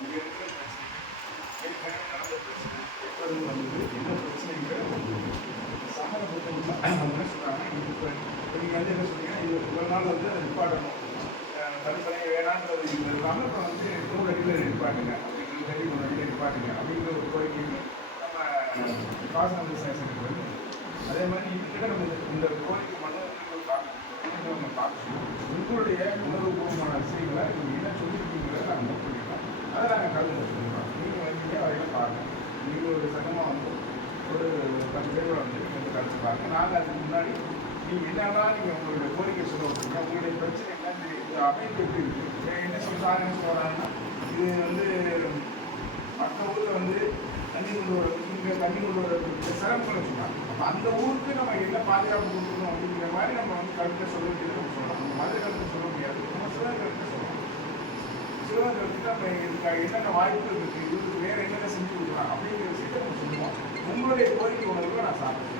அங்கே இருக்கிற பிரச்சனை ஏற்கனவே நடந்த பிரச்சனை எப்போதும் வந்தது என்ன பிரச்சனைங்கிற சமர புத்தகம் என்ன சொல்கிறாங்க இப்போ நீங்கள் வந்து என்ன சொன்னீங்கன்னா இது ஒரு நாள் வந்து அதை நிப்பாட்டணும் தனித்தனியாக வேணான்றது இல்லாமல் இப்போ வந்து 100 அடியில் நிப்பாட்டுங்க அப்படிங்கிற 2 அடி 3 அடியில் நிப்பாட்டுங்க அப்படிங்கிற ஒரு கோரிக்கைக்கு நம்ம பாசன விவசாயத்துக்கு வந்து அதே மாதிரி இதுக்கிட்ட நம்ம இந்த கோரிக்கை மனு நம்ம பார்க்கணும் உங்களுடைய உணர்வுபூர்வமான விஷயங்களை நீங்கள் என்ன சொல்லியிருக்கீங்கிறத நாங்கள் நோட் பண்ணிக்கலாம் அதை நாங்கள் கலந்து சொல்லிக்கலாம் நீங்கள் வந்தீங்க வரையில் பாருங்கள் நீங்கள் ஒரு சங்கமாக வந்து ஒரு 10 பேர் வந்து நீங்கள் கலந்து பாருங்கள் நாங்கள் அதுக்கு முன்னாடி நீங்கள் என்னெல்லாம் நீங்கள் உங்களுடைய கோரிக்கை சொல்ல விட்டுருங்க உங்களுடைய பிரச்சனை என்னன்னு தெரியும் இந்த அமைப்பு எப்படி இருக்குது என்ன சொல்கிறாங்கன்னா இது வந்து மற்ற ஊரில் வந்து தண்ணி கொண்டு வர இங்கே தண்ணி கொண்டு வர சிரமங்களை சொன்னாங்க அப்போ அந்த ஊருக்கு நம்ம என்ன பாதுகாப்பு கொடுக்கணும் அப்படிங்கிற மாதிரி நம்ம வந்து கருத்தை சொல்ல வேண்டியது நம்ம சொல்லலாம் நம்ம மத கருத்தை சொல்ல முடியாது நம்ம சிவன் கருத்தை சொல்லலாம் சிவன் கருத்துக்கு நம்ம இதுக்காக என்னென்ன வாய்ப்புகள் இருக்குது இதுக்கு வேறு என்னென்ன செஞ்சு கொடுக்கலாம் அப்படிங்கிற விஷயத்தை நம்ம சொல்லுவோம் உங்களுடைய கோரிக்கை உணர்வுகளை நான் சாப்பிடுவேன்